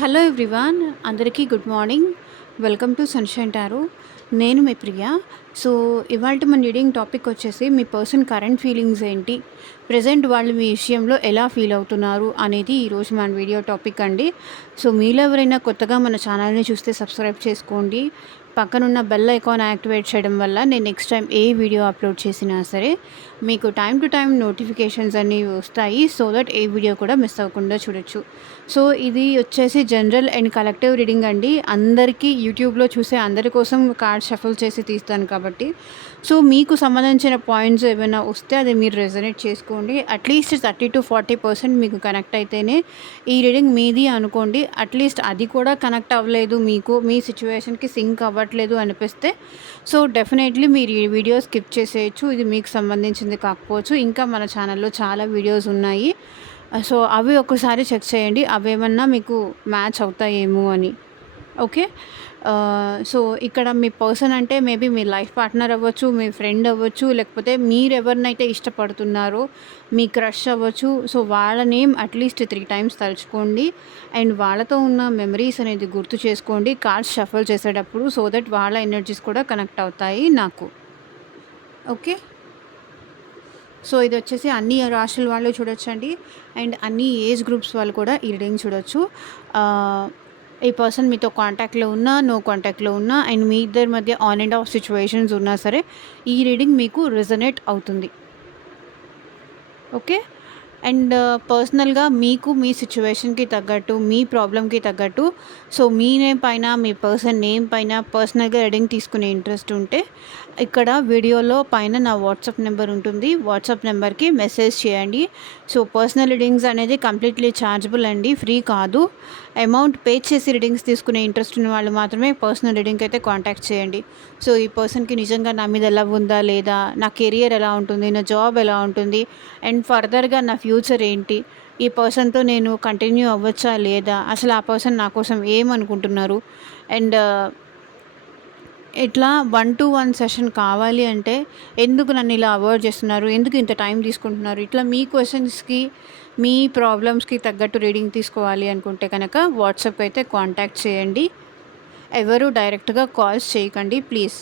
Hello everyone, అందరికీ good morning. Welcome to sunshine tarot. నేను మీ ప్రియ. So, ఇవాల్టి మన రీడింగ్ టాపిక్ వచ్చేసి మీ పర్సన్ కరెంట్ ఫీలింగ్స్ ఏంటి? ప్రెజెంట్ వాళ్ళు మీ విషయంలో ఎలా ఫీల్ అవుతున్నారు అనేది ఈరోజు మన వీడియో టాపిక్ అండి. సో, మీలో ఎవరైనా కొత్తగా మన ఛానల్‌ని చూస్తే సబ్స్క్రైబ్ చేసుకోండి. పక్కనున్న బెల్ ఐకాన్ యాక్టివేట్ చేయడం వల్ల నేను నెక్స్ట్ టైం ఏ వీడియో అప్లోడ్ చేసినా సరే మీకు టైం టు టైం నోటిఫికేషన్స్ అనేవి వస్తాయి. సో దట్ ఏ వీడియో కూడా మిస్ అవ్వకుండా చూడొచ్చు. సో ఇది వచ్చేసి జనరల్ అండ్ కలెక్టివ్ రీడింగ్ అండి. అందరికీ యూట్యూబ్లో చూసే అందరి కోసం కార్డ్ షఫల్ చేసి తీస్తాను కాబట్టి సో మీకు సంబంధించిన పాయింట్స్ ఏమైనా వస్తే అది మీరు రెజనేట్ చేసుకోండి. అట్లీస్ట్ 30-40% మీకు కనెక్ట్ అయితేనే ఈ రీడింగ్ మీది అనుకోండి. అట్లీస్ట్ అది కూడా కనెక్ట్ అవ్వలేదు, మీకు మీ సిచ్యువేషన్కి సింక్ అవ్వట్లేదు అనిపిస్తే సో డెఫినెట్లీ మీరు ఈ వీడియో స్కిప్ చేసేయచ్చు. ఇది మీకు సంబంధించింది కాకపోవచ్చు. ఇంకా మన ఛానల్లో చాలా వీడియోస్ ఉన్నాయి. సో అవి ఒక్కసారి చెక్ చేయండి, అవేమన్నా మీకు మ్యాచ్ అవుతాయేమో అని. ఓకే. సో ఇక్కడ మీ పర్సన్ అంటే మేబీ మీ లైఫ్ పార్ట్నర్ అవ్వచ్చు, మీ ఫ్రెండ్ అవ్వచ్చు, లేకపోతే మీరు ఎవరినైతే ఇష్టపడుతున్నారో మీ క్రష్ అవ్వచ్చు. సో వాళ్ళ నేమ్ అట్లీస్ట్ 3 టైమ్స్ తలుచుకోండి అండ్ వాళ్ళతో ఉన్న మెమరీస్ అనేది గుర్తు చేసుకోండి కార్డ్స్ షఫల్ చేసేటప్పుడు. సో దట్ వాళ్ళ ఎనర్జీస్ కూడా కనెక్ట్ అవుతాయి నాకు. ఓకే. సో ఇది వచ్చేసి అన్ని రాశుల వాళ్ళు చూడొచ్చండి అండ్ అన్ని ఏజ్ గ్రూప్స్ వాళ్ళు కూడా ఈ రీడింగ్ చూడొచ్చు. ఈ పర్సన్ మీతో కాంటాక్ట్లో ఉన్నా, నో కాంటాక్ట్లో ఉన్నా అండ్ మీ ఇద్దరి మధ్య ఆన్ అండ్ ఆఫ్ సిచ్యువేషన్స్ ఉన్నా సరే ఈ రీడింగ్ మీకు రెజనేట్ అవుతుంది. ఓకే. అండ్ పర్సనల్గా మీకు మీ సిచ్యువేషన్కి తగ్గట్టు, మీ ప్రాబ్లమ్కి తగ్గట్టు సో మీ నేమ్ పైన, మీ పర్సన్ నేమ్ పైన పర్సనల్గా రీడింగ్ తీసుకునే ఇంట్రెస్ట్ ఉంటే ఇక్కడ వీడియోలో పైన నా వాట్సాప్ నెంబర్ ఉంటుంది. వాట్సాప్ నెంబర్కి మెసేజ్ చేయండి. సో పర్సనల్ రీడింగ్స్ అనేది కంప్లీట్లీ ఛార్జబుల్ అండి, ఫ్రీ కాదు. అమౌంట్ పే చేసి రీడింగ్స్ తీసుకునే ఇంట్రెస్ట్ ఉన్న వాళ్ళు మాత్రమే పర్సనల్ రీడింగ్కి అయితే కాంటాక్ట్ చేయండి. సో ఈ పర్సన్కి నిజంగా నా మీద లవ్ ఉందా లేదా, నా కెరియర్ ఎలా ఉంటుంది, నా జాబ్ ఎలా ఉంటుంది అండ్ ఫర్దర్గా నా ఫ్యూచర్ ఏంటి, ఈ పర్సన్తో నేను కంటిన్యూ అవ్వచ్చా లేదా, అసలు ఆ పర్సన్ నా కోసం ఏమనుకుంటున్నారు అండ్ ఇట్లా 1-to-1 సెషన్ కావాలి అంటే ఎందుకు నన్ను ఇలా అవాయిడ్ చేస్తున్నారు, ఎందుకు ఇంత టైం తీసుకుంటున్నారు, ఇట్లా మీ క్వశ్చన్స్కి మీ ప్రాబ్లమ్స్కి తగ్గట్టు రీడింగ్ తీసుకోవాలి అనుకుంటే కనుక వాట్సాప్ అయితే కాంటాక్ట్ చేయండి. ఎవరు డైరెక్ట్గా కాల్స్ చేయకండి ప్లీజ్.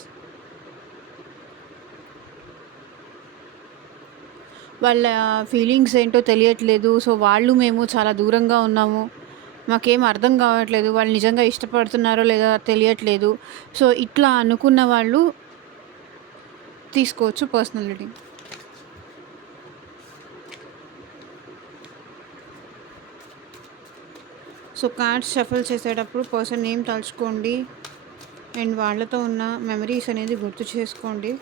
వాళ్ళ ఫీలింగ్స్ ఏంటో తెలియట్లేదు. సో వాళ్ళు మేము చాలా దూరంగా ఉన్నాము, మాకేం అర్థం కావట్లేదు, వాళ్ళు నిజంగా ఇష్టపడుతున్నారో లేదా తెలియట్లేదు. సో ఇట్లా అనుకున్న వాళ్ళు తీసుకోవచ్చు personal reading. So cards shuffle చేసేటప్పుడు పర్సన్ నేమ్ తలుచుకోండి అండ్ వాళ్ళతో ఉన్న మెమరీస్ అనేది గుర్తు చేసుకోండి.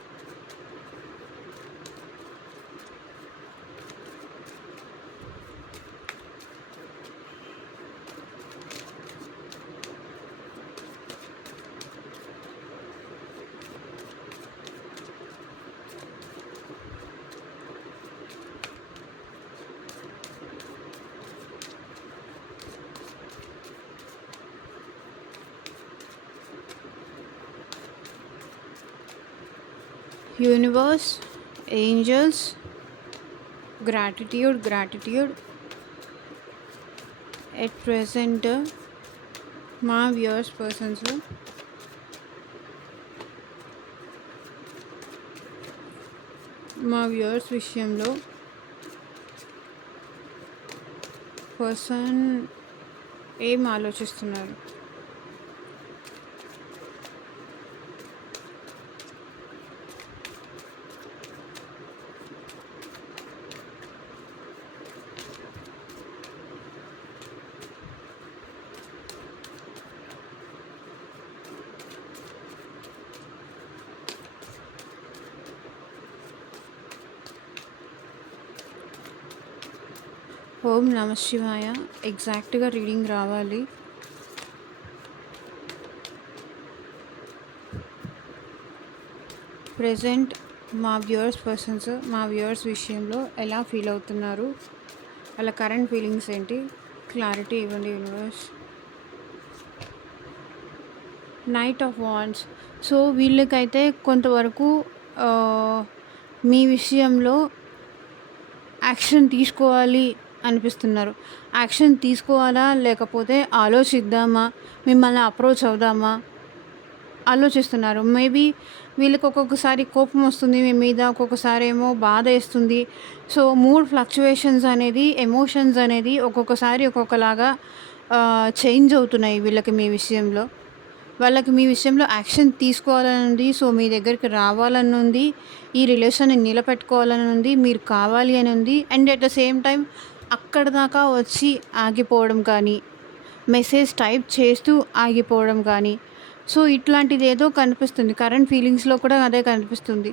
Universe, angels, gratitude at present మా వ్యూవర్స్ పర్సన్స్ విషయంలో పర్సన్ ఏం ఆలోచిస్తున్నారు. ఓం నమ శివాయ. ఎగ్జాక్ట్గా రీడింగ్ రావాలి. ప్రెజెంట్ మా వ్యూవర్స్ విషయంలో ఎలా ఫీల్ అవుతున్నారు, వాళ్ళ కరెంట్ ఫీలింగ్స్ ఏంటి, క్లారిటీ ఇవ్వండి universe. Knight of wands. So వీళ్ళకైతే కొంతవరకు మీ విషయంలో యాక్షన్ తీసుకోవాలి అనిపిస్తున్నారు. యాక్షన్ తీసుకోవాలా? లేకపోతే ఆలోచిద్దామా? మిమ్మల్ని అప్రోచ్ అవుదామా? ఆలోచిస్తున్నారు. మేబీ వీళ్ళకి ఒక్కొక్కసారి కోపం వస్తుంది మీ మీద. ఒక్కొక్కసారేమో బాధేస్తుంది. సో, మూడ్ ఫ్లక్చుయేషన్స్ అనేది, ఎమోషన్స్ అనేది ఒక్కొక్కసారి ఒక్కొక్కలాగా చేంజ్ అవుతున్నాయి వీళ్ళకి మీ విషయంలో. వాళ్ళకి మీ విషయంలో యాక్షన్ తీసుకోవాలని ఉంది. సో, మీ దగ్గరికి రావాలని ఉంది. ఈ రిలేషన్‌ని నిలబెట్టుకోవాలని ఉంది. మీరు కావాలి అని ఉంది. And at the same time అక్కడి దాకా వచ్చి ఆగిపోవడం కానీ, మెసేజ్ టైప్ చేస్తూ ఆగిపోవడం కానీ, సో, ఇట్లాంటిదేదో కనిపిస్తుంది. కరెంట్ ఫీలింగ్స్‌లో కూడా అదే కనిపిస్తుంది.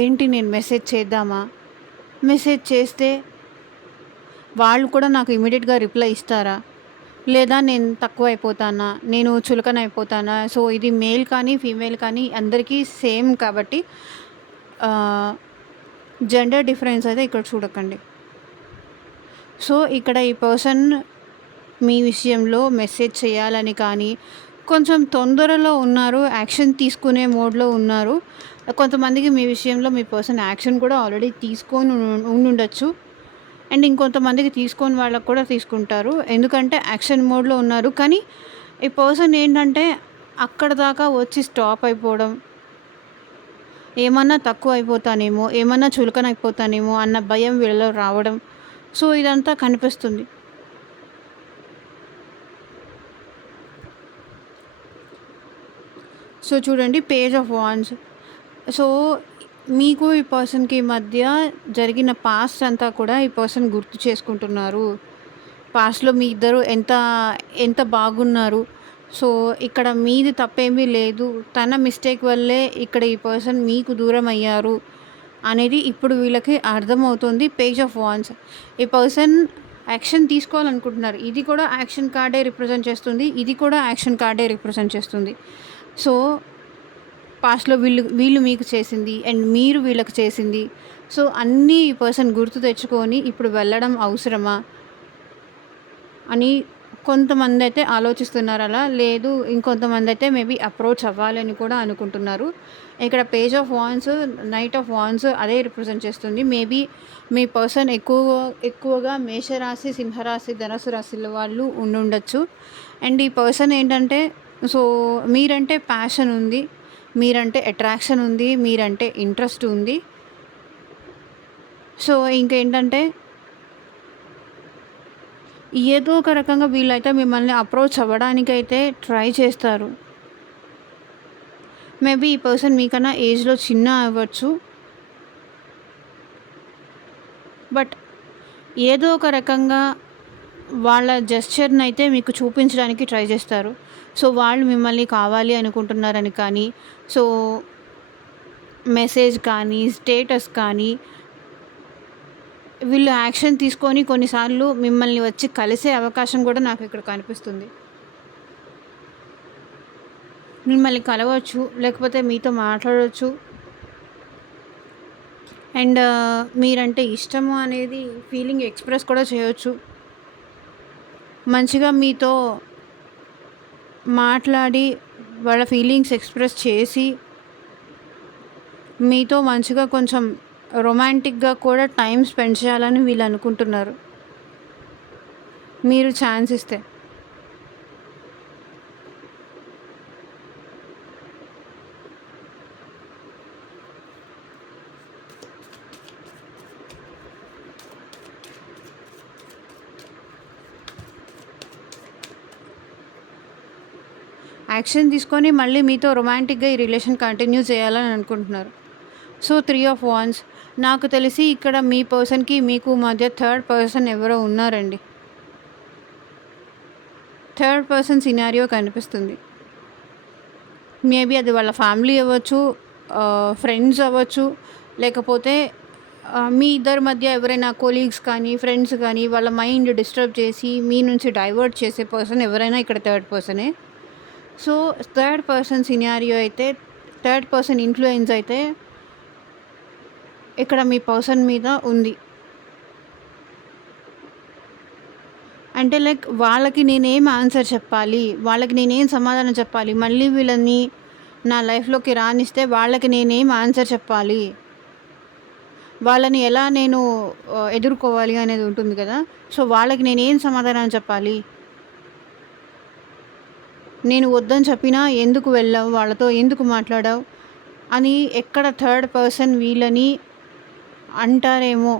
ఏంటి నేను మెసేజ్ చేద్దామా? మెసేజ్ చేస్తే వాళ్ళు కూడా నాకు ఇమ్మీడియేట్‌గా రిప్లై ఇస్తారా? లేదా నేను తక్కువైపోతానా? నేను చులకనైపోతానా? సో, ఇది మేల్ కానీ, ఫీమేల్ కానీ అందరికీ సేమ్ కాబట్టి జెండర్ డిఫరెన్స్ అయితే ఇక్కడ చూడకండి. సో, ఇక్కడ ఈ పర్సన్ మీ విషయంలో మెసేజ్ చేయాలని కానీ, కొంచెం తొందరలో ఉన్నారు. యాక్షన్ తీసుకునే మోడ్‌లో ఉన్నారు. కొంతమందికి మీ విషయంలో మీ పర్సన్ యాక్షన్ కూడా ఆల్రెడీ తీసుకొని ఉండుండొచ్చు. అండ్ ఇంకొంతమందికి తీసుకోని వాళ్ళకి కూడా తీసుకుంటారు. ఎందుకంటే యాక్షన్ మోడ్‌లో ఉన్నారు. కానీ ఈ పర్సన్ ఏంటంటే అక్కడి దాకా వచ్చి స్టాప్ అయిపోవడం, ఏమన్నా తక్కువ అయిపోతానేమో, ఏమన్నా చులకనైపోతానేమో అన్న భయం వీళ్ళలో రావడం. సో, ఇదంతా కనిపిస్తుంది. సో, చూడండి పేజ్ ఆఫ్ వాండ్స్. సో, మీకు ఈ పర్సన్‌కి మధ్య జరిగిన పాస్ట్ అంతా కూడా ఈ పర్సన్ గుర్తు చేసుకుంటున్నారు. పాస్ట్‌లో మీ ఇద్దరు ఎంత ఎంత బాగున్నారు. సో, ఇక్కడ మీది తప్పేమీ లేదు. తన మిస్టేక్ వల్లే ఇక్కడ ఈ పర్సన్ మీకు దూరం అయ్యారు అనేది ఇప్పుడు వీళ్ళకి అర్థమవుతుంది. Page of wands. ఈ పర్సన్ యాక్షన్ తీసుకోవాలనుకుంటున్నారు. ఇది కూడా యాక్షన్ కార్డే రిప్రజెంట్ చేస్తుంది. ఇది కూడా యాక్షన్ కార్డే రిప్రజెంట్ చేస్తుంది. సో, పాస్ట్‌లో వీళ్ళు మీకు చేసింది అండ్ మీరు వీళ్ళకి చేసింది. సో, అన్నీ ఈ పర్సన్ గుర్తు తెచ్చుకొని ఇప్పుడు వెళ్ళడం అవసరమా అని కొంతమందైతే ఆలోచిస్తున్నారు అలా. లేదు ఇంకొంతమందైతే మేబీ అప్రోచ్ అవ్వాలని కూడా అనుకుంటున్నారు. ఇక్కడ page of wands, night of wands అదే రిప్రజెంట్ చేస్తుంది. మేబీ మీ పర్సన్ ఎక్కువగా మేషరాశి, సింహరాశి, ధనుసు రాశుల వాళ్ళు ఉండుండొచ్చు. అండ్ ఈ పర్సన్ ఏంటంటే సో, మీరంటే ప్యాషన్ ఉంది. మీరంటే అట్రాక్షన్ ఉంది. మీరంటే ఇంట్రెస్ట్ ఉంది. సో, ఇంకేంటంటే ఏదో ఒక రకంగా వీళ్ళైతే మిమ్మల్ని అప్రోచ్ అవ్వడానికైతే ట్రై చేస్తారు. మేబీ ఈ పర్సన్ మీకన్నా ఏజ్‌లో చిన్న అవ్వచ్చు. బట్ ఏదో ఒక రకంగా వాళ్ళ జెస్చర్‌ని అయితే మీకు చూపించడానికి ట్రై చేస్తారు. సో, వాళ్ళు మిమ్మల్ని కావాలి అనుకుంటున్నారని కానీ, సో, మెసేజ్ కానీ, స్టేటస్ కానీ వీళ్ళు యాక్షన్ తీసుకొని కొన్నిసార్లు మిమ్మల్ని వచ్చి కలిసే అవకాశం కూడా నాకు ఇక్కడ కనిపిస్తుంది. మిమ్మల్ని కలవచ్చు, లేకపోతే మీతో మాట్లాడవచ్చు. అండ్ మీరంటే ఇష్టము అనేది ఫీలింగ్ ఎక్స్‌ప్రెస్ కూడా చేయొచ్చు. మంచిగా మీతో మాట్లాడి వాళ్ళ ఫీలింగ్స్ ఎక్స్‌ప్రెస్ చేసి మీతో మంచిగా కొంచెం రొమాంటిక్‌గా కూడా టైం స్పెండ్ చేయాలని వీళ్ళు అనుకుంటున్నారు. మీరు ఛాన్స్ ఇస్తే. యాక్షన్ తీసుకొని మళ్ళీ మీతో రొమాంటిక్‌గా ఈ రిలేషన్ కంటిన్యూ చేయాలని అనుకుంటున్నారు. So, 3 of wands. నాకు తెలిసి ఇక్కడ మీ పర్సన్‌కి మీకు మధ్య థర్డ్ పర్సన్ ఎవరో ఉన్నారండి. థర్డ్ పర్సన్ సినారియో కనిపిస్తుంది. మేబీ అది వాళ్ళ ఫ్యామిలీ అవ్వచ్చు, ఫ్రెండ్స్ అవ్వచ్చు, లేకపోతే మీ ఇద్దరి మధ్య ఎవరైనా కొలీగ్స్ కానీ, ఫ్రెండ్స్ కానీ వాళ్ళ మైండ్ డిస్టర్బ్ చేసి మీ నుంచి డైవర్ట్ చేసే పర్సన్ ఎవరైనా ఇక్కడ థర్డ్ పర్సనే. సో, థర్డ్ పర్సన్ సినారియో అయితే, థర్డ్ పర్సన్ ఇన్‌ఫ్లూయెన్స్ అయితే ఇక్కడ మీ పర్సన్ మీద ఉంది. అంటే లైక్ వాళ్ళకి నేనేం ఆన్సర్ చెప్పాలి? వాళ్ళకి నేనేం సమాధానం చెప్పాలి? మళ్ళీ వీళ్ళని నా లైఫ్‌లోకి రానిస్తే వాళ్ళకి నేనేం ఆన్సర్ చెప్పాలి? వాళ్ళని ఎలా నేను ఎదుర్కోవాలి అనేది ఉంటుంది కదా! సో, వాళ్ళకి నేనేం సమాధానం చెప్పాలి? నేను వద్దని చెప్పినా ఎందుకు వెళ్ళావు? వాళ్ళతో ఎందుకు మాట్లాడావు? అని ఎక్కడ థర్డ్ పర్సన్ వీళ్ళని అంటారేమో,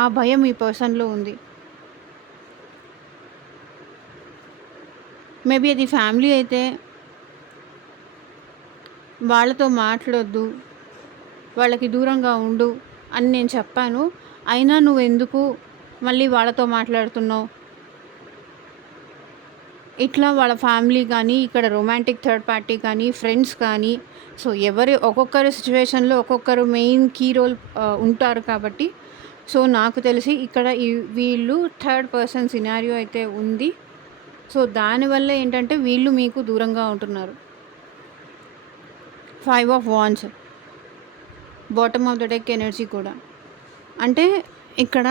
ఆ భయం ఈ పర్సన్‌లో ఉంది. మేబీ అది ఫ్యామిలీ అయితే వాళ్ళతో మాట్లాడొద్దు, వాళ్ళకి దూరంగా ఉండు అని నేను చెప్పాను. అయినా నువ్వెందుకు మళ్ళీ వాళ్ళతో మాట్లాడుతున్నావు? ఇట్లా వాళ్ళ ఫ్యామిలీ కానీ, ఇక్కడ రొమాంటిక్ థర్డ్ పార్టీ కానీ, ఫ్రెండ్స్ కానీ, సో ఒక్కొక్కరి సిచ్యువేషన్‌లో ఒక్కొక్కరు మెయిన్ కీ రోల్ ఉంటారు కాబట్టి, సో నాకు తెలిసి ఇక్కడ వీళ్ళు థర్డ్ పర్సన్ సినారియో అయితే ఉంది. సో దానివల్ల ఏంటంటే వీళ్ళు మీకు దూరంగా ఉంటున్నారు. 5 of wands, bottom of the deck energy కూడా. అంటే ఇక్కడ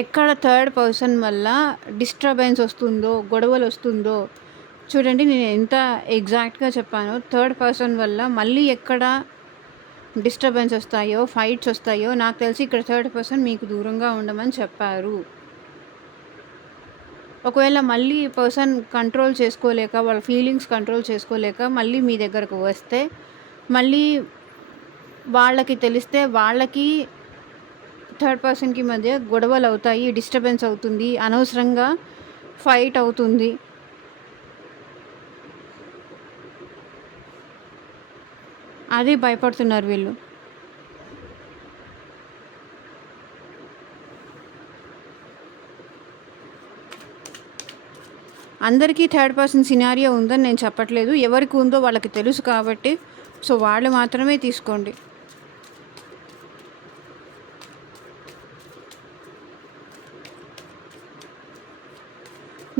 ఎక్కడ థర్డ్ పర్సన్ వల్ల డిస్టర్బెన్స్ వస్తుందో, గొడవలు వస్తుందో చూడండి, నేను ఎంత ఎగ్జాక్ట్‌గా చెప్పానో. థర్డ్ పర్సన్ వల్ల మళ్ళీ ఎక్కడ డిస్టర్బెన్స్ వస్తాయో, ఫైట్స్ వస్తాయో నాకు తెలిసి ఇక్కడ థర్డ్ పర్సన్ మీకు దూరంగా ఉండమని చెప్పారు. ఒకవేళ మళ్ళీ ఈ పర్సన్ కంట్రోల్ చేసుకోలేక, వాళ్ళ ఫీలింగ్స్ కంట్రోల్ చేసుకోలేక మళ్ళీ మీ దగ్గరకు వస్తే, మళ్ళీ వాళ్ళకి తెలిస్తే వాళ్ళకి థర్డ్ పర్సన్‌కి మధ్య గొడవలు అవుతాయి, డిస్టర్బెన్స్ అవుతుంది, అనవసరంగా ఫైట్ అవుతుంది. అదే భయపడుతున్నారు వీళ్ళు. అందరికీ థర్డ్ పర్సన్ సినారియో ఉందని నేను చెప్పట్లేదు. ఎవరికి ఉందో వాళ్ళకి తెలుసు కాబట్టి, సో వాళ్ళు మాత్రమే తీసుకోండి.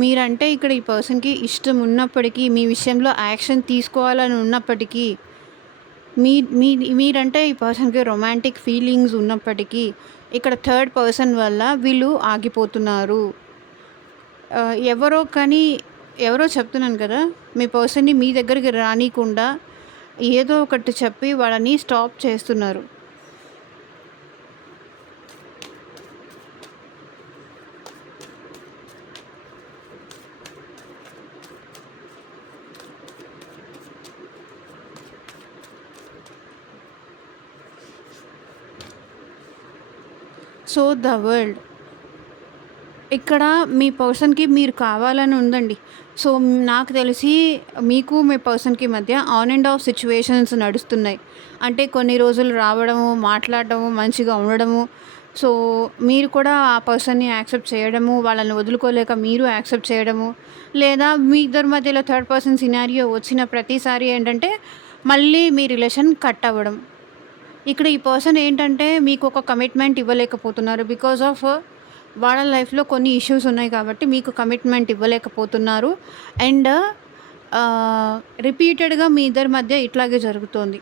మీరంటే ఇక్కడ ఈ పర్సన్‌కి ఇష్టం ఉన్నప్పటికీ, మీ విషయంలో యాక్షన్ తీసుకోవాలని ఉన్నప్పటికీ, మీ మీ మీరంటే ఈ పర్సన్‌కి రొమాంటిక్ ఫీలింగ్స్ ఉన్నప్పటికీ, ఇక్కడ థర్డ్ పర్సన్ వల్ల వీళ్ళు ఆగిపోతున్నారు. ఎవరో చెప్తున్నాను కదా! మీ పర్సన్‌ని మీ దగ్గరికి రానీకుండా ఏదో ఒకటి చెప్పి వాళ్ళని స్టాప్ చేస్తున్నారు. సో, ద వరల్డ్ ఇక్కడ మీ పర్సన్‌కి మీరు కావాలని ఉందండి. సో, నాకు తెలిసి మీకు మీ పర్సన్‌కి మధ్య ఆన్ అండ్ ఆఫ్ సిట్యుయేషన్స్ నడుస్తున్నాయి. అంటే కొన్ని రోజులు రావడము, మాట్లాడడము, మంచిగా ఉండడము. సో, మీరు కూడా ఆ పర్సన్‌ని యాక్సెప్ట్ చేయడము, వాళ్ళని వదులుకోలేక మీరు యాక్సెప్ట్ చేయడము, లేదా మీ ఇద్దరి మధ్యలో థర్డ్ పర్సన్ సినారియో వచ్చిన ప్రతిసారి ఏంటంటే మళ్ళీ మీ రిలేషన్ కట్ అవ్వడం. ఇక్కడ ఈ పర్సన్ ఏంటంటే మీకు ఒక కమిట్మెంట్ ఇవ్వలేకపోతున్నారు. బికాజ్ ఆఫ్ వాళ్ళ లైఫ్‌లో కొన్ని ఇష్యూస్ ఉన్నాయి కాబట్టి మీకు కమిట్మెంట్ ఇవ్వలేకపోతున్నారు. అండ్ రిపీటెడ్‌గా మీ ఇద్దరి మధ్య ఇట్లాగే జరుగుతోంది.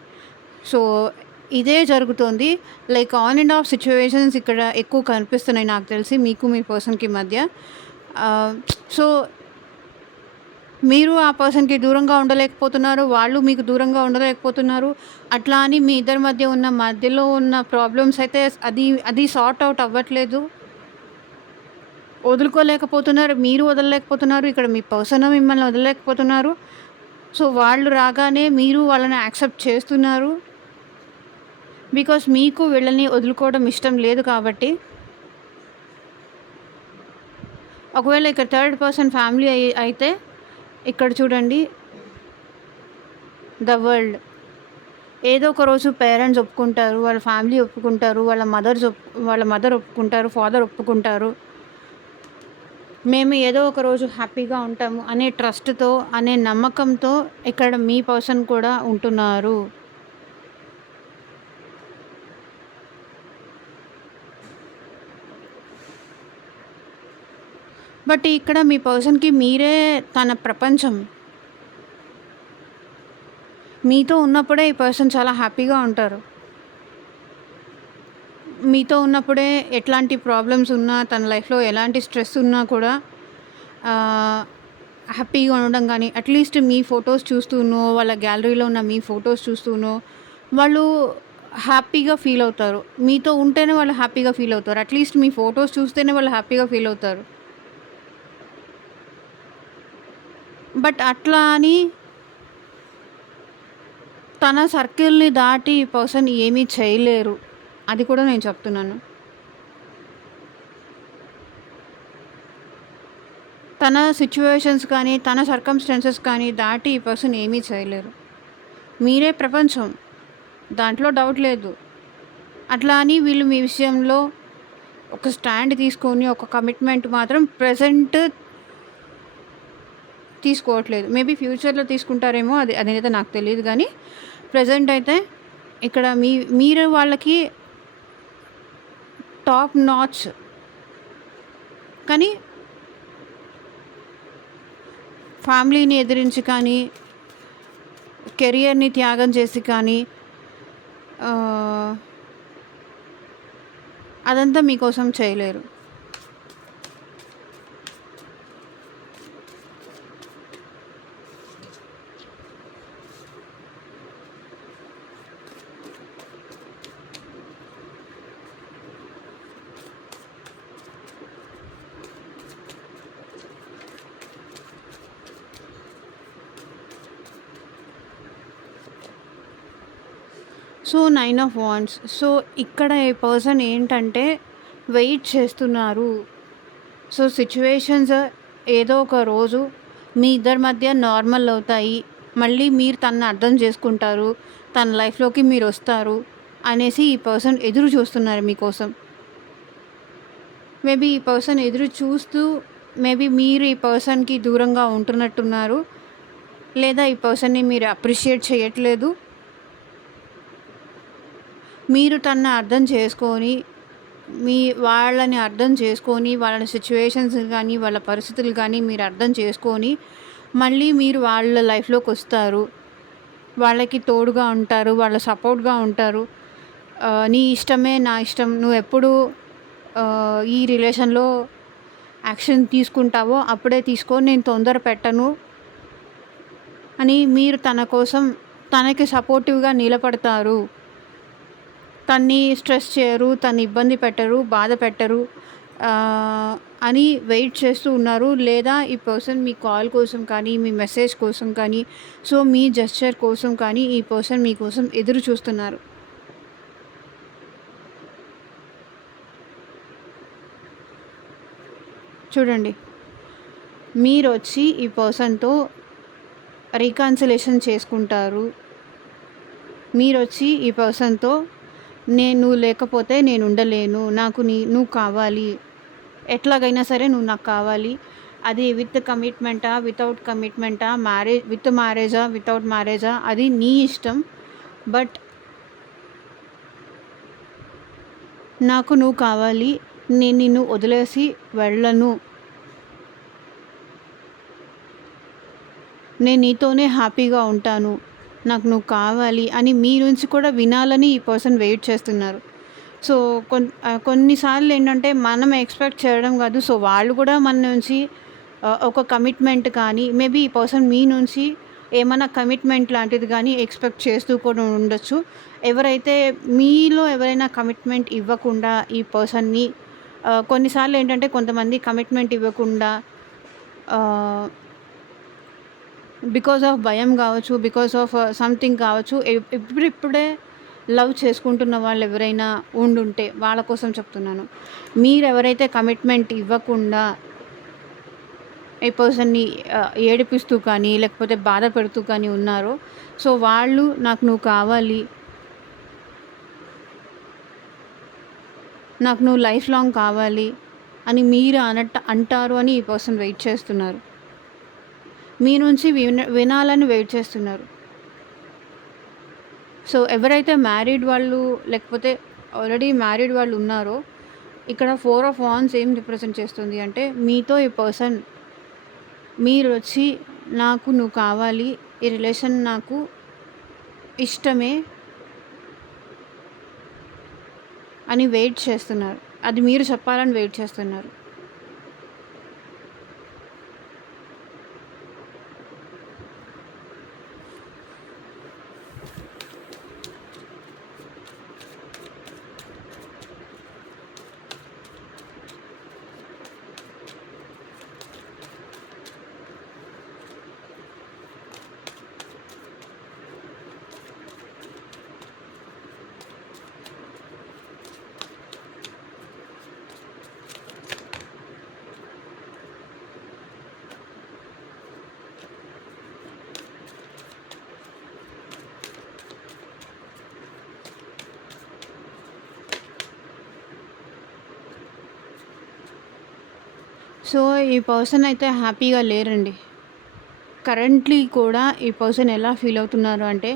సో, ఇదే జరుగుతోంది. Like on and of situations ఇక్కడ ఎక్కువ కనిపిస్తున్నాయి నాకు తెలిసి మీకు మీ పర్సన్‌కి మధ్య. సో, మీరు ఆ పర్సన్‌కి దూరంగా ఉండలేకపోతున్నారు. వాళ్ళు మీకు దూరంగా ఉండలేకపోతున్నారు. అట్లా అని మీ ఇద్దరి మధ్యలో ఉన్న ప్రాబ్లమ్స్ అయితే అది సార్ట్ ఔట్ అవ్వట్లేదు. వదులుకోలేకపోతున్నారు. మీరు వదలలేకపోతున్నారు. ఇక్కడ మీ పర్సన్ మిమ్మల్ని వదలలేకపోతున్నారు. సో, వాళ్ళు రాగానే మీరు వాళ్ళని యాక్సెప్ట్ చేస్తున్నారు. బికాజ్ మీకు వీళ్ళని వదులుకోవడం ఇష్టం లేదు కాబట్టి. ఒకవేళ ఇక్కడ థర్డ్ పర్సన్ ఫ్యామిలీ అయితే ఇక్కడ చూడండి, ద వరల్డ్. ఏదో ఒక రోజు పేరెంట్స్ ఒప్పుకుంటారు, వాళ్ళ ఫ్యామిలీ ఒప్పుకుంటారు, వాళ్ళ మదర్ ఒప్పుకుంటారు, ఫాదర్ ఒప్పుకుంటారు. మేము ఏదో ఒక రోజు హ్యాపీగా ఉంటాము అనే ట్రస్ట్‌తో, అనే నమ్మకంతో ఇక్కడ మీ పర్సన్ కూడా ఉంటున్నారు. బట్ ఇక్కడ మీ పర్సన్‌కి మీరే తన ప్రపంచం. మీతో ఉన్నప్పుడే ఈ పర్సన్ చాలా హ్యాపీగా ఉంటారు. మీతో ఉన్నప్పుడే ఎట్లాంటి ప్రాబ్లమ్స్ ఉన్నా, తన లైఫ్‌లో ఎలాంటి స్ట్రెస్ ఉన్నా కూడా హ్యాపీగా ఉండడం కానీ, అట్లీస్ట్ మీ ఫొటోస్ చూస్తూనో, వాళ్ళ గ్యాలరీలో ఉన్న మీ ఫొటోస్ చూస్తూనో, వాళ్ళు హ్యాపీగా ఫీల్ అవుతారు. మీతో ఉంటేనే వాళ్ళు హ్యాపీగా ఫీల్ అవుతారు. అట్‌లీస్ట్ మీ ఫోటోస్ చూస్తేనే వాళ్ళు హ్యాపీగా ఫీల్ అవుతారు. బట్ అట్లా అని తన సర్కిల్‌ని దాటి ఈ పర్సన్ ఏమీ చేయలేరు. అది కూడా నేను చెప్తున్నాను. తన సిట్యుయేషన్స్ కానీ, తన సర్కమ్‌స్టాన్సెస్ కానీ దాటి ఈ పర్సన్ ఏమీ చేయలేరు. మీరే ప్రపంచం. దాంట్లో డౌట్ లేదు. అట్లా అని వీళ్ళు మీ విషయంలో ఒక స్టాండ్ తీసుకొని, ఒక కమిట్మెంట్ మాత్రం ప్రెజెంట్ తీసుకోవట్లేదు. మేబీ ఫ్యూచర్‌లో తీసుకుంటారేమో, అదైతే నాకు తెలీదు గానీ, ప్రెజెంట్ అయితే ఇక్కడ మీరు వాళ్ళకి టాప్ నాచ్. కానీ ఫ్యామిలీని ఎదిరించి కానీ, కెరియర్‌ని త్యాగం చేసి కానీ అదంతా మీకోసం చేయలేరు. So 9 of wands. సో ఇక్కడ ఈ పర్సన్ ఏంటంటే వెయిట్ చేస్తున్నారు. సో సిట్యుయేషన్స్ ఏదో ఒక రోజు మీ ఇద్దరి మధ్య నార్మల్ అవుతాయి. మళ్ళీ మీరు తనని అర్థం చేసుకుంటారు. తన లైఫ్‌లోకి మీరొస్తారు అనేసి ఈ పర్సన్ ఎదురు చూస్తున్నారు మీకోసం. మేబీ ఈ పర్సన్ ఎదురు చూస్తూ మేబీ మీరు ఈ పర్సన్‌కి దూరంగా ఉంటున్నట్టున్నారు. లేదా ఈ పర్సన్‌ని మీరు అప్రిషియేట్ చేయట్లేదు. మీరు తనని అర్థం చేసుకొని, వాళ్ళని అర్థం చేసుకొని, వాళ్ళ సిట్యుయేషన్స్ గానీ, వాళ్ళ పరిస్థితులు గానీ మీరు అర్థం చేసుకొని, మళ్ళీ మీరు వాళ్ళ లైఫ్‌లోకొస్తారు. వాళ్ళకి తోడుగా ఉంటారు. వాళ్ళ సపోర్ట్‌గా ఉంటారు. నీ ఇష్టమే నా ఇష్టం. నువ్వెప్పుడు ఈ రిలేషన్‌లో యాక్షన్ తీసుకుంటావో అప్పుడే తీసుకో. నేను తొందర పెట్టను అని మీరు తన కోసం తనకి సపోర్టివ్‌గా నిలబడతారు. తన్ని స్ట్రెస్ చేయరు, తన్ని ఇబ్బంది పెట్టరు, బాధ పెట్టరు అని వెయిట్ చేస్తూ ఉన్నారు. లేదా ఈ పర్సన్ మీ కాల్ కోసం కానీ, మీ మెసేజ్ కోసం కానీ, సో మీ జెస్చర్ కోసం కానీ ఈ పర్సన్ మీకోసం ఎదురు చూస్తున్నారు. చూడండి, మీరొచ్చి ఈ పర్సన్‌తో రీకన్సిలేషన్ చేసుకుంటారు. మీరొచ్చి ఈ పర్సన్‌తో నువ్వు లేకపోతే నేను ఉండలేను. నాకు నువ్వు కావాలి. ఎట్లాగైనా సరే నువ్వు నాకు కావాలి. అది విత్ కమిట్మెంటా, వితౌట్ కమిట్మెంటా, విత్ మ్యారేజా, వితౌట్ మ్యారేజా అది నీ ఇష్టం. బట్ నాకు నువ్వు కావాలి. నేను నిన్ను వదిలేసి వెళ్ళను. నేను నీతోనే హ్యాపీగా ఉంటాను. నాకు నువ్వు కావాలి అని మీ నుంచి కూడా వినాలని ఈ పర్సన్ వెయిట్ చేస్తున్నారు. సో కొన్నిసార్లు ఏంటంటే మనం ఎక్స్పెక్ట్ చేయడం కాదు. సో వాళ్ళు కూడా మన నుంచి ఒక కమిట్మెంట్ కానీ, మేబీ ఈ పర్సన్ మీ నుంచి ఏమైనా కమిట్మెంట్ లాంటిది కానీ ఎక్స్పెక్ట్ చేస్తూ కూడా ఉండొచ్చు. మీలో ఎవరైనా కమిట్మెంట్ ఇవ్వకుండా ఈ పర్సన్‌ని కొన్నిసార్లు ఏంటంటే కొంతమంది కమిట్మెంట్ ఇవ్వకుండా బికాజ్ ఆఫ్ భయం కావచ్చు, బికాజ్ ఆఫ్ సంథింగ్ కావచ్చు, ఇప్పుడిప్పుడే లవ్ చేసుకుంటున్న వాళ్ళు ఎవరైనా ఉండుంటే వాళ్ళ కోసం చెప్తున్నాను. మీరెవరైతే కమిట్మెంట్ ఇవ్వకుండా ఈ పర్సన్‌ని ఏడిపిస్తూ కానీ, లేకపోతే బాధ పెడుతూ కానీ ఉన్నారో, సో వాళ్ళు నాకు నువ్వు కావాలి, నాకు నువ్వు లైఫ్ లాంగ్ కావాలి అని మీరు అంటారు అని ఈ పర్సన్ వెయిట్ చేస్తున్నారు. మీ నుంచి వినాలని వెయిట్ చేస్తున్నారు. సో ఎవరైతే మ్యారీడ్ వాళ్ళు, లేకపోతే ఆల్రెడీ మ్యారీడ్ వాళ్ళు ఉన్నారో, ఇక్కడ 4 ఆఫ్ వాండ్స్ ఏం రిప్రజెంట్ చేస్తుంది అంటే, మీతో ఈ పర్సన్ మీరొచ్చి నాకు నువ్వు కావాలి, ఈ రిలేషన్ నాకు ఇష్టమే అని వెయిట్ చేస్తున్నారు. అది మీరు చెప్పాలని వెయిట్ చేస్తున్నారు. సో, ఈ పర్సన్ అయితే హ్యాపీగా లేరండి. కరెంట్‌లీ కూడా ఈ పర్సన్ ఎలా ఫీల్ అవుతున్నారు అంటే,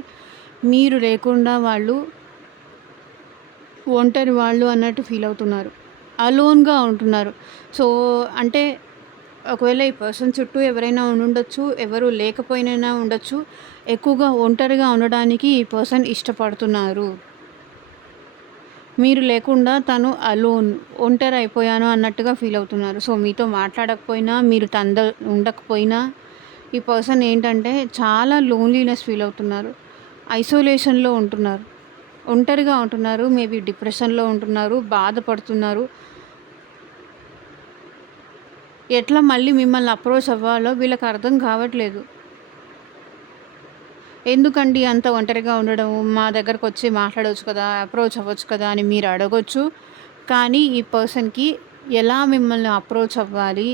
మీరు లేకుండా వాళ్ళు ఒంటరి వాళ్ళు అన్నట్టు ఫీల్ అవుతున్నారు. అలోన్‌గా ఉంటున్నారు. సో, అంటే ఒకవేళ ఈ పర్సన్ చుట్టూ ఎవరైనా ఉండుండొచ్చు, ఎవరు లేకపోయినైనా ఉండొచ్చు. ఎక్కువగా ఒంటరిగా ఉండడానికి ఈ పర్సన్ ఇష్టపడుతున్నారు. మీరు లేకుండా తను అలోన్, ఒంటరి అయిపోయాను అన్నట్టుగా ఫీల్ అవుతున్నారు. సో, మీతో మాట్లాడకపోయినా, మీరు ఉండకపోయినా ఈ పర్సన్ ఏంటంటే చాలా లోన్లీనెస్ ఫీల్ అవుతున్నారు. ఐసోలేషన్‌లో ఉంటున్నారు. ఒంటరిగా ఉంటున్నారు. మేబీ డిప్రెషన్‌లో ఉంటున్నారు. బాధపడుతున్నారు. ఎట్లా మళ్ళీ మిమ్మల్ని అప్రోచ్ అవ్వాలో వీళ్ళకి అర్థం కావట్లేదు. ఎందుకండి అంత ఒంటరిగా ఉండడం? మా దగ్గరకొచ్చి మాట్లాడొచ్చు కదా! అప్రోచ్ అవ్వచ్చు కదా! అని మీరు అడగొచ్చు. కానీ ఈ పర్సన్‌కి ఎలా మిమ్మల్ని అప్రోచ్ అవ్వాలి?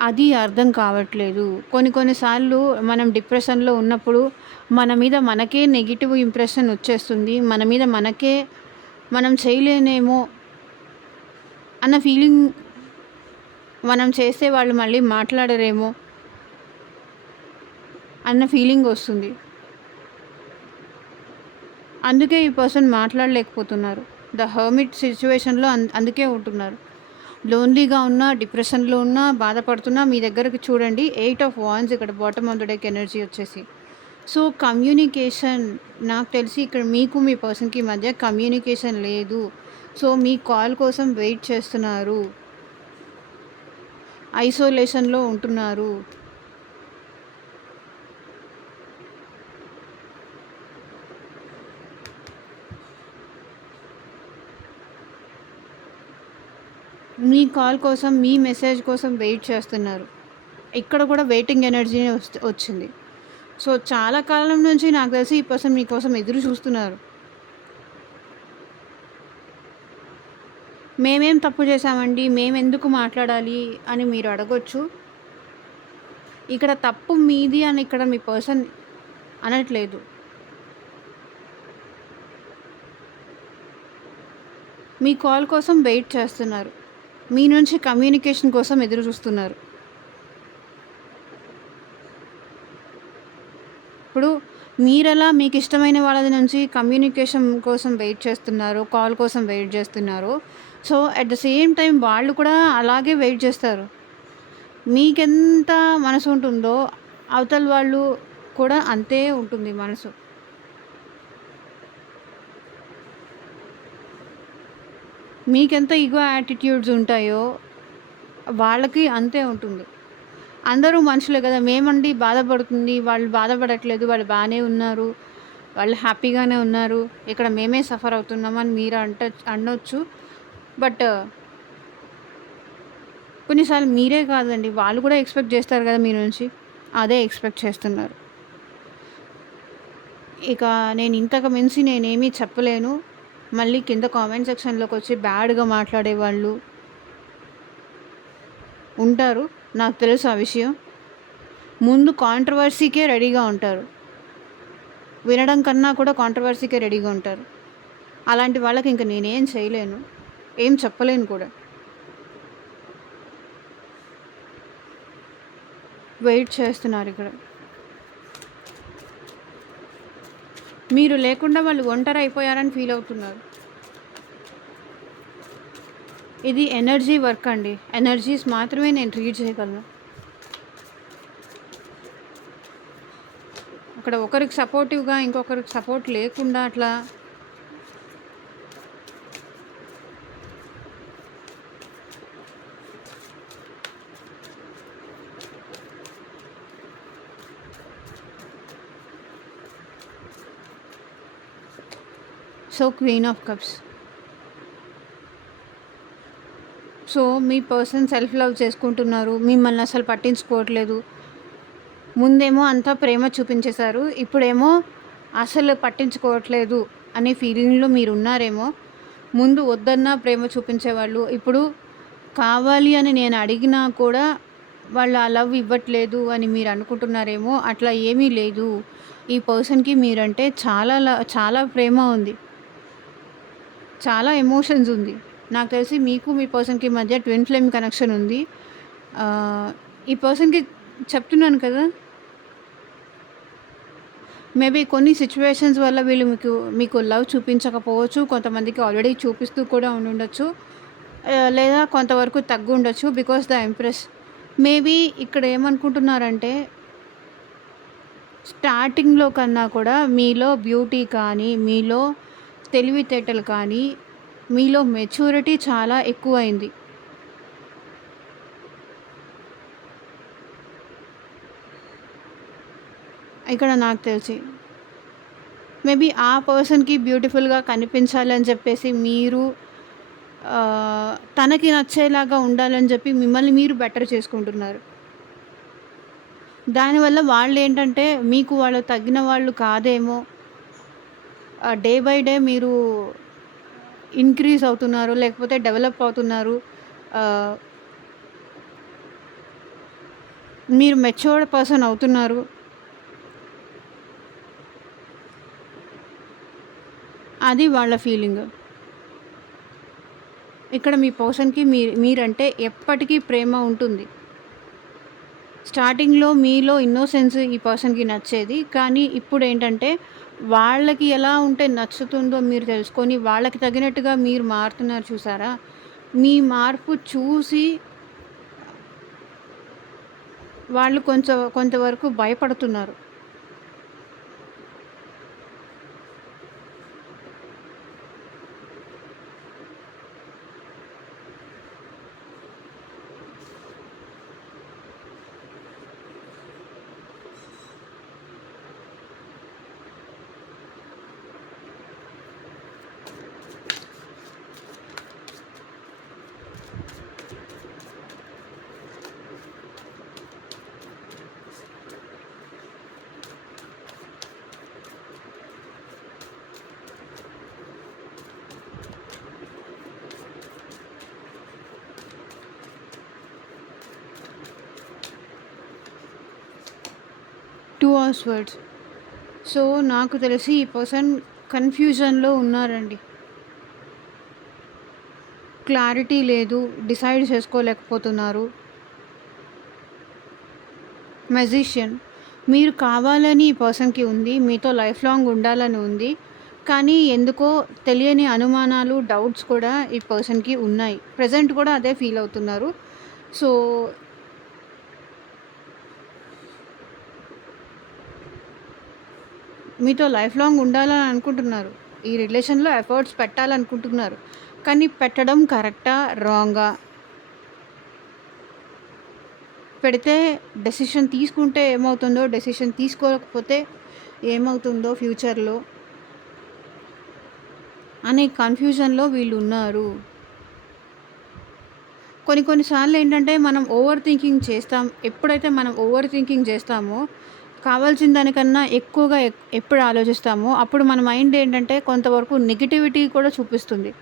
అది అర్థం కావట్లేదు. కొన్ని కొన్ని సార్లు మనం డిప్రెషన్‌లో ఉన్నప్పుడు మన మీద మనకే నెగెటివ్ ఇంప్రెషన్ వచ్చేస్తుంది. మన మీద మనకే మనం చేయలేనేమో అన్న ఫీలింగ్, మనం చేస్తే వాళ్ళు మళ్ళీ మాట్లాడరేమో అన్న ఫీలింగ్ వస్తుంది. అందుకే ఈ పర్సన్ మాట్లాడలేకపోతున్నారు. ద హర్మిట్ సిట్యుయేషన్‌లో అందుకే ఉంటున్నారు. లోన్లీగా ఉన్నా, డిప్రెషన్‌లో ఉన్నా, బాధపడుతున్నా మీ దగ్గరకి చూడండి 8 ఆఫ్ వాండ్స్ ఇక్కడ bottom of the deck energy వచ్చేసి. సో, కమ్యూనికేషన్, నాకు తెలిసి ఇక్కడ మీకు మీ పర్సన్‌కి మధ్య కమ్యూనికేషన్ లేదు. సో, మీ కాల్ కోసం వెయిట్ చేస్తున్నారు. ఐసోలేషన్‌లో ఉంటున్నారు. మీ కాల్ కోసం, మీ మెసేజ్ కోసం వెయిట్ చేస్తున్నారు. ఇక్కడ కూడా వెయిటింగ్ ఎనర్జీనే వచ్చింది. సో, చాలా కాలం నుంచి నాకు తెలిసి ఈ పర్సన్ మీకోసం ఎదురు చూస్తున్నారు. మేమేం తప్పు చేశామండి? మేమెందుకు మాట్లాడాలి అని మీరు అడగొచ్చు. ఇక్కడ తప్పు మీది అని ఇక్కడ మీ పర్సన్ అనట్లేదు. మీ కాల్ కోసం వెయిట్ చేస్తున్నారు. మీ నుంచి కమ్యూనికేషన్ కోసం ఎదురు చూస్తున్నారు. ఇప్పుడు మీరెలా మీకు ఇష్టమైన వాళ్ళ నుంచి కమ్యూనికేషన్ కోసం వెయిట్ చేస్తున్నారో, కాల్ కోసం వెయిట్ చేస్తున్నారో, so, at the same time వాళ్ళు కూడా అలాగే వెయిట్ చేస్తారు. మీకెంత మనసు ఉంటుందో అవతల వాళ్ళు కూడా అంతే ఉంటుంది మనసు. మీకెంత ఇగో యాటిట్యూడ్స్ ఉంటాయో వాళ్ళకి అంతే ఉంటుంది. అందరూ మనుషులే కదా! మేమండి బాధపడుతుంది, వాళ్ళు బాధపడట్లేదు, వాళ్ళు బానే ఉన్నారు, వాళ్ళు హ్యాపీగానే ఉన్నారు, ఇక్కడ మేమే సఫర్ అవుతున్నాం అని మీరు అనొచ్చు. బట్ కొన్నిసార్లు మీరే కాదండి, వాళ్ళు కూడా ఎక్స్‌పెక్ట్ చేస్తారు కదా మీ నుంచి. అదే ఎక్స్‌పెక్ట్ చేస్తున్నారు. ఇక నేను ఇంతకు మించి నేనేమీ చెప్పలేను. మళ్ళీ కింద కామెంట్ సెక్షన్‌లోకొచ్చి బ్యాడ్‌గా మాట్లాడేవాళ్ళు ఉంటారు. నాకు తెలుసు ఆ విషయం. ముందు కాంట్రోవర్సీకే రెడీగా ఉంటారు. వినడం కన్నా కూడా కాంట్రోవర్సీకే రెడీగా ఉంటారు. అలాంటి వాళ్ళకి ఇంక నేనేం చేయలేను. ఏం చెప్పలేను కూడా. వెయిట్ చేస్తున్నారు ఇక్కడ. మీరు లేకుండా వాళ్ళు ఒంటరి అయిపోయారని ఫీల్ అవుతున్నారు. ఇది ఎనర్జీ వర్క్ అండి. ఎనర్జీస్ మాత్రమే నేను రీడ్ చేయగలను. అక్కడ ఒకరికి సపోర్టివ్‌గా ఇంకొకరికి సపోర్ట్ లేకుండా అట్లా so, queen of cups. So, me person self love చేసుకుంటున్నారు. మిమ్మల్ని అసలు పట్టించుకోవట్లేదు. ముందేమో అంతా ప్రేమ చూపించేశారు. ఇప్పుడేమో అసలు పట్టించుకోవట్లేదు అనే ఫీలింగ్‌లో మీరున్నారేమో. ముందు వద్దన్నా ప్రేమ చూపించేవాళ్ళు. ఇప్పుడు కావాలి అని నేను అడిగినా కూడా వాళ్ళు ఆ లవ్ ఇవ్వట్లేదు అని మీరు అనుకుంటున్నారేమో. అట్లా ఏమీ లేదు. ఈ పర్సన్‌కి మీరంటే చాలా ప్రేమ ఉంది. చాలా ఎమోషన్స్ ఉంది. నాకు తెలిసి మీకు మీ పర్సన్‌కి మధ్య ట్విన్ ఫ్లేమ్ కనెక్షన్ ఉంది. ఈ పర్సన్‌కి చెప్తున్నాను కదా! మేబీ కొన్ని సిట్యుయేషన్స్ వల్ల వీళ్ళు మీకు లవ్ చూపించకపోవచ్చు. కొంతమందికి ఆల్రెడీ చూపిస్తూ కూడా ఉండుండొచ్చు. లేదా కొంతవరకు తగ్గుండొచ్చు. Because the empress. మేబీ ఇక్కడ ఏమనుకుంటున్నారంటే స్టార్టింగ్‌లో కన్నా కూడా మీలో బ్యూటీ కానీ, మీలో తెలివితేటలు కానీ, మీలో మెచ్యూరిటీ చాలా ఎక్కువైంది. ఇక్కడ నాకు తెలిసి. మేబీ ఆ పర్సన్‌కి బ్యూటిఫుల్‌గా కనిపించాలని చెప్పేసి మీరు తనకి నచ్చేలాగా ఉండాలని చెప్పి మిమ్మల్ని మీరు బెటర్ చేసుకుంటున్నారు. దానివల్ల వాళ్ళేంటంటే మీకు వాళ్ళు తగిన వాళ్ళు కాదేమో, డే బై డే మీరు ఇంక్రీజ్ అవుతున్నారు, లేకపోతే డెవలప్ అవుతున్నారు. ఆహ్, మీరు మెచ్యూర్డ్ పర్సన్ అవుతున్నారు. అది వాళ్ళ ఫీలింగ్. ఇక్కడ మీ పర్సన్‌కి మీరంటే ఎప్పటికీ ప్రేమ ఉంటుంది. స్టార్టింగ్‌లో మీలో ఇన్నోసెన్స్ ఈ పర్సన్‌కి నచ్చేది. కానీ ఇప్పుడేంటంటే వాళ్ళకి ఎలా ఉంటే నచ్చుతుందో మీరు తెలుసుకొని వాళ్ళకి తగినట్టుగా మీరు మారుతున్నారు చూసారా? మీ మార్పు చూసి వాళ్ళు కొంతవరకు భయపడుతున్నారు. Two hours words. సో, నాకు తెలిసి ఈ పర్సన్ కన్‌ఫ్యూజన్‌లో ఉన్నారండి. క్లారిటీ లేదు. డిసైడ్ చేసుకోలేకపోతున్నారు. మెజిషియన్. మీరు కావాలని ఈ పర్సన్‌కి ఉంది. మీతో లైఫ్ లాంగ్ ఉండాలని ఉంది. కానీ ఎందుకో తెలియని అనుమానాలు, డౌట్స్ కూడా ఈ పర్సన్‌కి ఉన్నాయి. ప్రెజెంట్ కూడా అదే ఫీల్ అవుతున్నారు. సో, మీతో లైఫ్ లాంగ్ ఉండాలని అనుకుంటున్నారు. ఈ రిలేషన్‌లో ఎఫర్ట్స్ పెట్టాలనుకుంటున్నారు. కానీ పెట్టడం కరెక్టా? రాంగా? పెడితే డెసిషన్ తీసుకుంటే ఏమవుతుందో, డెసిషన్ తీసుకోకపోతే ఏమవుతుందో ఫ్యూచర్‌లో అనే కన్‌ఫ్యూజన్‌లో వీళ్ళున్నారు. కొన్ని సార్లు ఏంటంటే మనం ఓవర్ థింకింగ్ చేస్తాం. ఎప్పుడైతే మనం ఓవర్ థింకింగ్ చేస్తామో, కావాల్సిన దానికన్నా ఎక్కువగా ఎప్పుడు ఆలోచిస్తామో, అప్పుడు మన మైండ్ ఏంటంటే కొంతవరకు నెగటివిటీ కూడా చూపిస్తుంది.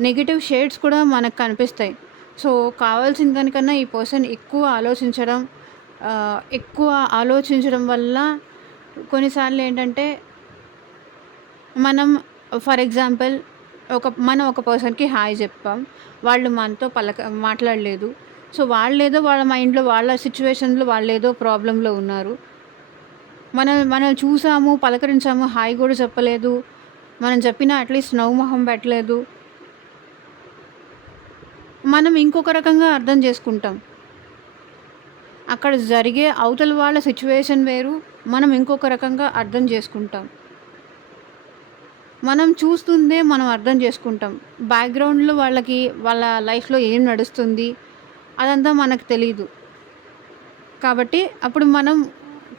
నెగెటివ్ షేడ్స్ కూడా మనకు కనిపిస్తాయి. సో, కావాల్సిన దానికన్నా ఈ పర్సన్ ఎక్కువ ఆలోచించడం వల్ల కొన్నిసార్లు ఏంటంటే మనం ఫర్ ఎగ్జాంపుల్ మనం ఒక పర్సన్‌కి హాయ్ చెప్పాం. వాళ్ళు మనతో మాట్లాడలేదు. సో, వాళ్ళేదో వాళ్ళ మైండ్‌లో వాళ్ళ సిట్యుయేషన్‌లో వాళ్ళేదో ప్రాబ్లమ్‌లో ఉన్నారు. మనం మనం చూసాము, పలకరించాము, హాయ్ గూడా చెప్పలేదు. మనం చెప్పినా అట్‌లీస్ట్ నవ్వు మొహం పెట్టలేదు. మనం ఇంకొక రకంగా అర్థం చేసుకుంటాం. అక్కడ జరిగే అవతల వాళ్ళ సిట్యుయేషన్ వేరు. మనం ఇంకొక రకంగా అర్థం చేసుకుంటాం. మనం చూస్తుందే మనం అర్థం చేసుకుంటాం. బ్యాక్‌గ్రౌండ్‌లో వాళ్ళ లైఫ్‌లో ఏం నడుస్తుంది అదంతా మనకు తెలీదు. కాబట్టి అప్పుడు మనం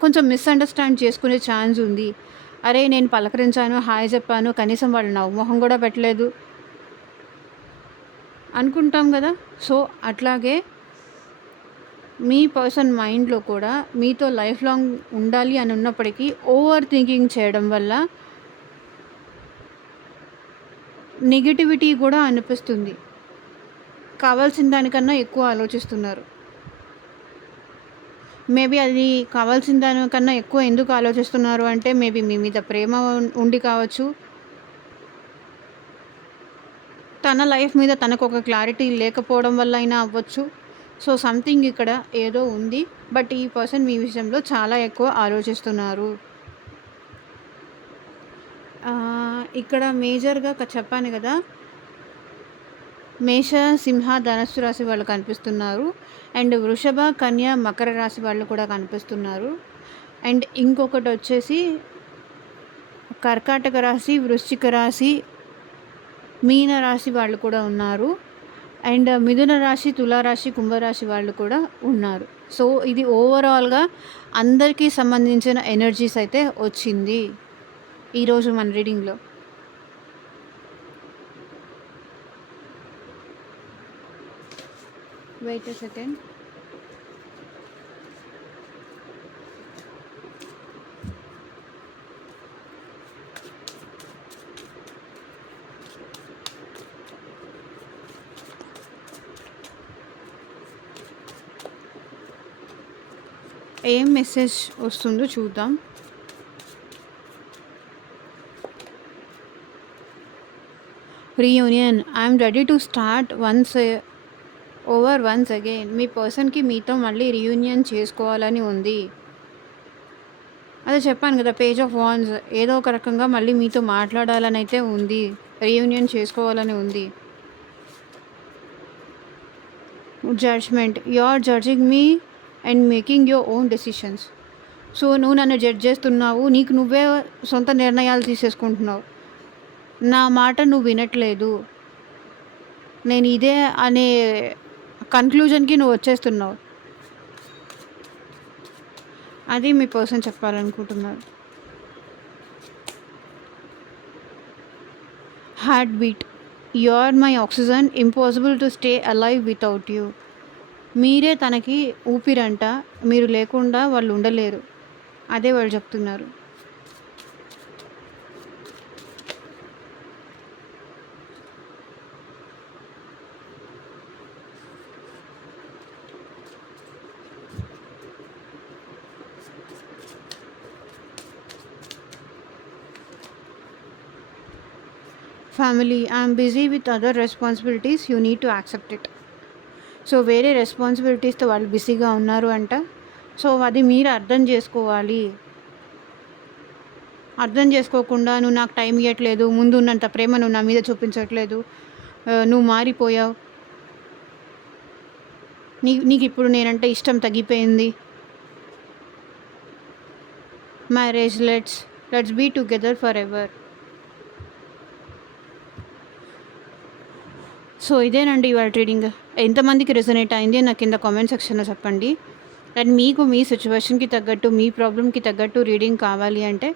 కొంచెం మిస్‌అండర్‌స్టాండ్ చేసుకునే ఛాన్స్ ఉంది. అరే! నేను పలకరించాను, హాయ్ చెప్పాను. కనీసం వాళ్ళు నవ్వు మొహం కూడా పెట్టలేదు. అనుకుంటాం గదా! సో, అట్లాగే మీ పర్సన్ మైండ్‌లో కూడా మీతో లైఫ్ లాంగ్ ఉండాలి అని ఉన్నప్పటికీ ఓవర్ థింకింగ్ చేయడం వల్ల నెగటివిటీ గూడా అనిపిస్తుంది. కావాల్సిన దానికన్నా ఎక్కువ ఆలోచిస్తున్నారు. మేబీ అది కావాల్సిన దానికన్నా ఎక్కువ ఎందుకు ఆలోచిస్తున్నారు అంటే మేబీ మీ మీద ప్రేమ ఉండి కావచ్చు. తన లైఫ్ మీద తనకు ఒక క్లారిటీ లేకపోవడం వల్ల అయినా అవ్వచ్చు. సో, సంథింగ్ ఇక్కడ ఏదో ఉంది. బట్ ఈ పర్సన్ మీ విషయంలో చాలా ఎక్కువ ఆలోచిస్తున్నారు. ఇక్కడ మేజర్‌గా చెప్పాను గదా! మేష, సింహ, ధనస్సు రాశి వాళ్ళు కనిపిస్తున్నారు. అండ్ వృషభ, కన్య, మకర రాశి వాళ్ళు కూడా కనిపిస్తున్నారు. అండ్ ఇంకొకటొచ్చేసి కర్కాటక రాశి, వృశ్చిక రాశి, మీన రాశి వాళ్ళు కూడా ఉన్నారు. అండ్ మిథున రాశి, తులారాశి, కుంభరాశి వాళ్ళు కూడా ఉన్నారు. సో, ఇది ఓవరాల్‌గా అందరికీ సంబంధించిన ఎనర్జీస్ అయితే వచ్చింది ఈరోజు మన రీడింగ్‌లో. Wait a second. ఏం మెసేజ్ వస్తుందో చూద్దాం. Reunion, I'm ready to start once again. మీ పర్సన్కి మీతో మళ్ళీ రీయూనియన్ చేసుకోవాలని ఉంది. అదే చెప్పాను కదా, పేజ్ ఆఫ్ వాండ్స్. ఏదో ఒక రకంగా మళ్ళీ మీతో మాట్లాడాలని అయితే ఉంది, రీయూనియన్ చేసుకోవాలని ఉంది. Judgement, you are judging me and making your own decisions. So, నువ్వు నన్ను జడ్జ్ చేస్తున్నావు, నీకు నువ్వే సొంత నిర్ణయాలు తీసేసుకుంటున్నావు, నా మాట నువ్వు వినట్లేదు, నేను ఇదే అనే కన్క్లూజన్కి నువ్వు వచ్చేస్తున్నావు. అది మీ పర్సన్ చెప్పాలనుకుంటున్నారు. Heartbeat, you are my oxygen, impossible to stay alive without you. మీరే తనకి ఊపిరంట, మీరు లేకుండా వాళ్ళు ఉండలేరు, అదే వాళ్ళు చెప్తున్నారు. Family, I'm busy with other responsibilities, you need to accept it. So, వేరే రెస్పాన్సిబిలిటీస్తో వాళ్ళు బిజీగా ఉన్నారు అంట. సో, అది మీరు అర్థం చేసుకోవాలి. అర్థం చేసుకోకుండా నువ్వు నాకు టైం ఇవ్వట్లేదు, ముందు ఉన్నంత ప్రేమ నువ్వు నా మీద చూపించట్లేదు, నువ్వు మారిపోయావు, నీకు ఇప్పుడు నేనంటే ఇష్టం తగ్గిపోయింది, marriage, let's be together forever. So, ఇదేనండి ఇవాళ రీడింగ్. ఎంతమందికి రెజొనేట్ అయింది నాకు కింద కామెంట్ సెక్షన్లో చెప్పండి. అండ్ మీకు మీ సిచ్యువేషన్కి తగ్గట్టు, మీ ప్రాబ్లమ్కి తగ్గట్టు రీడింగ్ కావాలి అంటే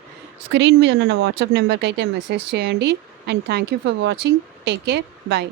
స్క్రీన్ మీద ఉన్న వాట్సాప్ నెంబర్కి అయితే మెసేజ్ చేయండి. And thank you for watching. Take care. Bye.